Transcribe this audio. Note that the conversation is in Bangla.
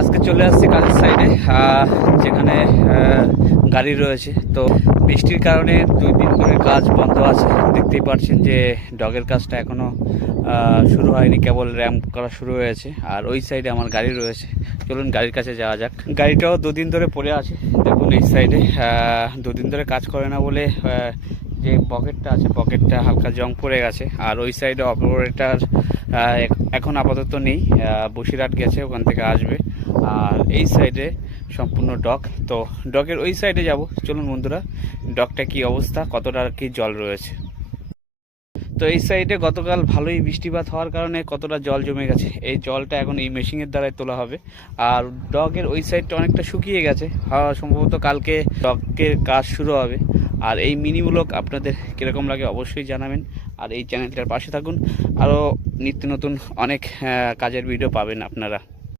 আজকে চলে আসছি কাজের সাইডে, যেখানে গাড়ি রয়েছে। তো বৃষ্টির কারণে 2 দিন ধরে কাজ বন্ধ আছে। দেখতেই পাচ্ছেন যে ডগের কাজটা এখনও শুরু হয়নি, কেবল র্যাম্প করা শুরু হয়েছে। আর ওই সাইডে আমার গাড়ি রয়েছে, চলুন গাড়ির কাছে যাওয়া যাক। গাড়িটাও 2 দিন ধরে পড়ে আছে। দেখুন এই সাইডে 2 দিন ধরে কাজ করে না বলে যে পকেটটা আছে, পকেটটা হালকা জং পড়ে গেছে। আর ওই সাইডে অপারেটর এখন আপাতত নেই, বসিরহাট গেছে, ওখান থেকে আসবে। আর এই সাইডে সম্পূর্ণ ডক। তো ডকের ওই সাইডে যাব, চলুন বন্ধুরা, ডকটা কি অবস্থা, কতটা কি জল রয়েছে। তো এই সাইডে গতকাল ভালোই বৃষ্টিপাত হওয়ার কারণে কতটা জল জমে গেছে। এই জলটা এখন এই মেশিনের দ্বারাই তোলা হবে। আর ডগের ওই সাইডটা অনেকটা শুকিয়ে গেছে, সম্ভবত কালকে ডগের কাজ শুরু হবে। আর এই মিনি ব্লগ আপনাদের কীরকম লাগে অবশ্যই জানাবেন। আর এই চ্যানেলটার পাশে থাকুন, আরও নিত্য নতুন অনেক কাজের ভিডিও পাবেন আপনারা।